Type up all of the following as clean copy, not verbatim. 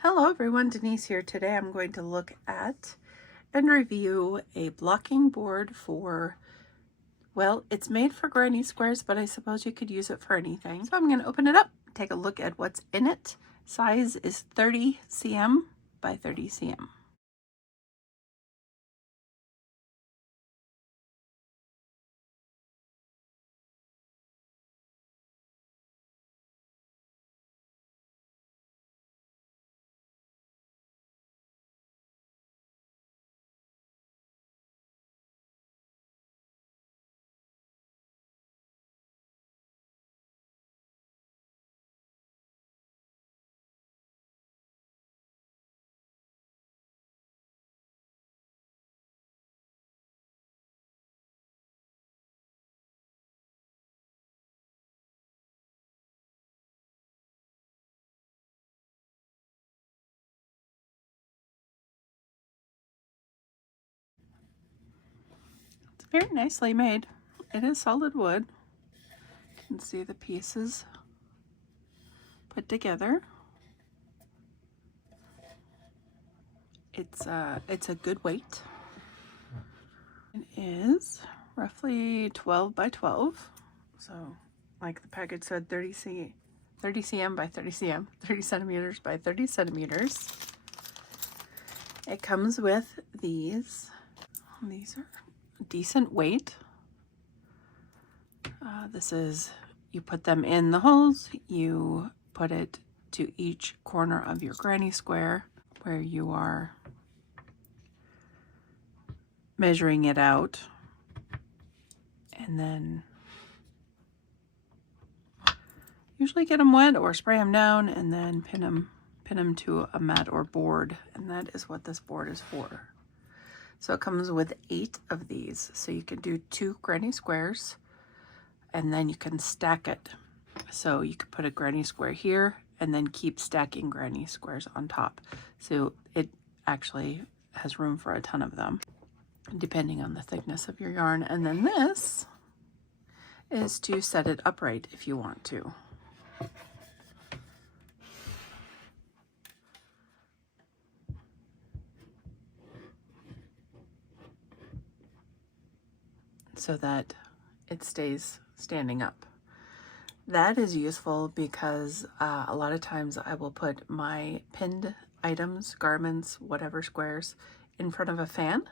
Hello everyone, Denise here. Today I'm going to look at and review a blocking board for, well, it's made for granny squares, but I suppose you could use it for anything. So I'm going to open it up, take a look at what's in it. Size is 30 cm by 30 cm. It's very nicely made. It is solid wood. You can see the pieces put together. It's a good weight. It is roughly 12 by 12. So like the package said, 30 cm by 30 cm, 30 centimeters by 30 centimeters. It comes with these. These are decent weight. This is, you put them in the holes, you put it to each corner of your granny square where you are measuring it out, and then usually get them wet or spray them down and then pin them to a mat or board, and that is what this board is for. So it comes with 8 of these, so you can do 2 granny squares and then you can stack it. So you could put a granny square here and then keep stacking granny squares on top. So it actually has room for a ton of them, depending on the thickness of your yarn. And then this is to set it upright if you want to. So that it stays standing up. That is useful because a lot of times I will put my pinned items, garments, whatever squares, in front of a fan.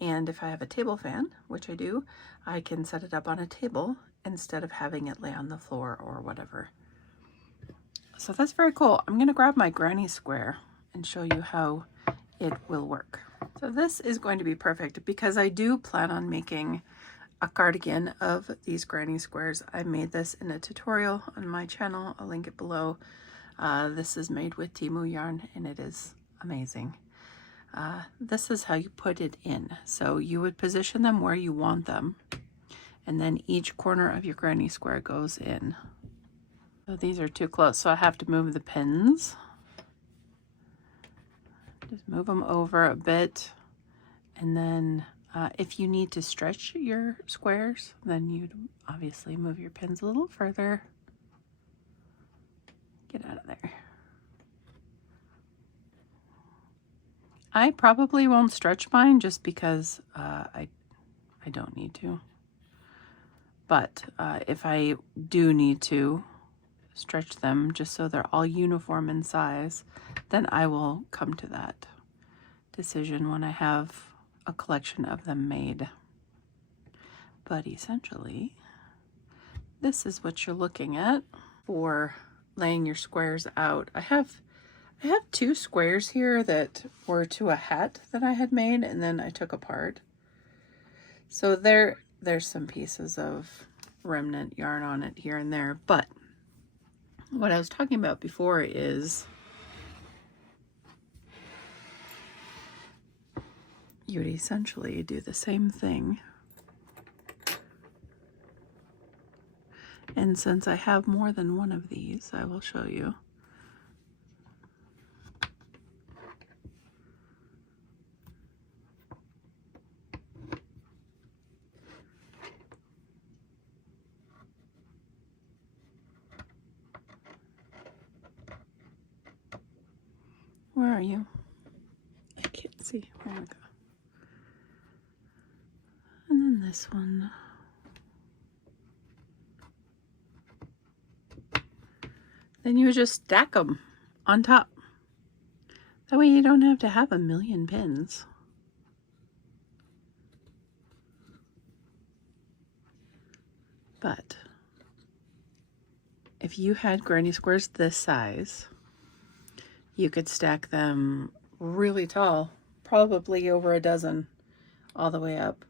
And if I have a table fan, which I do, I can set it up on a table instead of having it lay on the floor or whatever. So that's very cool. I'm going to grab my granny square and show you how it will work. So this is going to be perfect because I do plan on making a cardigan of these granny squares. I made this in a tutorial on my channel. I'll link it below. This is made with Temu yarn and it is amazing. This is how you put it in. So you would position them where you want them, and then each corner of your granny square goes in. So these are too close, so I have to move the pins. Just move them over a bit, and then if you need to stretch your squares, then you'd obviously move your pins a little further. Get out of there. I probably won't stretch mine just because I don't need to. But if I do need to stretch them just so they're all uniform in size, then I will come to that decision when I have a collection of them made. But essentially, this is what you're looking at for laying your squares out. I have 2 squares here that were to a hat that I had made and then I took apart. So there's some pieces of remnant yarn on it here and there, but what I was talking about before is you would essentially do the same thing. And since I have more than one of these, I will show you. Where are you? I can't see. Where we go. And then this one. Then you would just stack them on top. That way you don't have to have a million pins. But if you had granny squares this size, you could stack them really tall, probably over a dozen all the way up,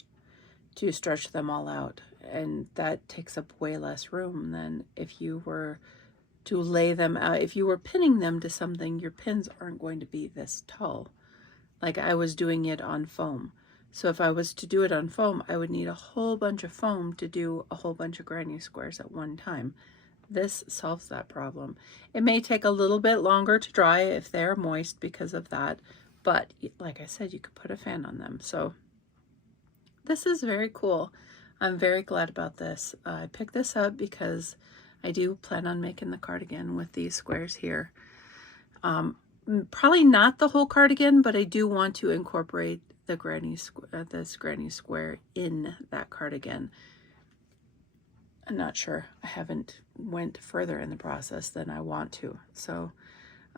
to stretch them all out. And that takes up way less room than if you were to lay them out. If you were pinning them to something, your pins aren't going to be this tall. Like I was doing it on foam. So if I was to do it on foam, I would need a whole bunch of foam to do a whole bunch of granny squares at one time. This solves that problem. It may take a little bit longer to dry if they're moist because of that, but like I said, you could put a fan on them. So this is very cool. I'm very glad about this. I picked this up because I do plan on making the cardigan with these squares here. Probably not the whole cardigan, but I do want to incorporate the this granny square in that cardigan. I'm not sure. I haven't went further in the process than I want to. So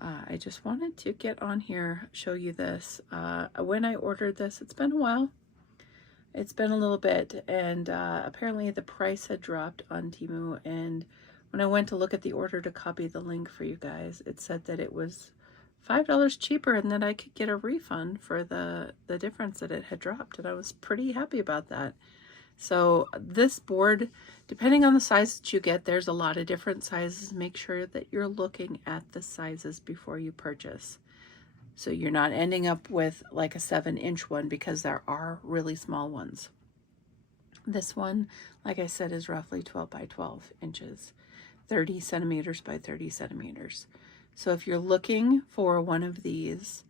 I just wanted to get on here, show you this. When I ordered this, it's been a while. It's been a little bit, and apparently the price had dropped on Temu, and when I went to look at the order to copy the link for you guys, it said that it was $5 cheaper and that I could get a refund for the difference that it had dropped, and I was pretty happy about that. So this board, depending on the size that you get, there's a lot of different sizes. Make sure that you're looking at the sizes before you purchase, so you're not ending up with like a 7-inch one, because there are really small ones. This one, like I said, is roughly 12 by 12 inches, 30 centimeters by 30 centimeters. So if you're looking for one of these,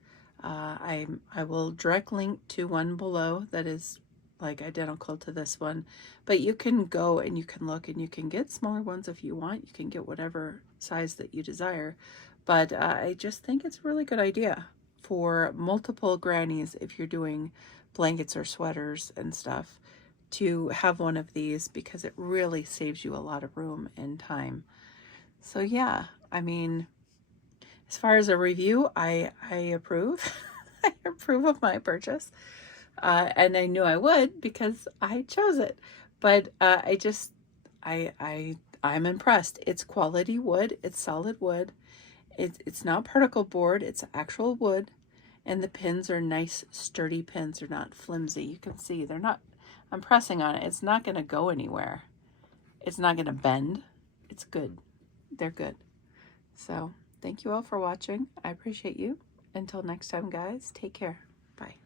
I will direct link to one below that is like identical to this one, but you can go and you can look and you can get smaller ones if you want. You can get whatever size that you desire, but I just think it's a really good idea for multiple grannies if you're doing blankets or sweaters and stuff, to have one of these, because it really saves you a lot of room and time. So yeah, I mean, as far as a review, I approve. I approve of my purchase. And I knew I would because I chose it. But I'm impressed. It's quality wood. It's solid wood. It's not particle board. It's actual wood. And the pins are nice, sturdy pins. They're not flimsy. You can see they're not, I'm pressing on it. It's not going to go anywhere. It's not going to bend. It's good. They're good. So thank you all for watching. I appreciate you. Until next time, guys, take care. Bye.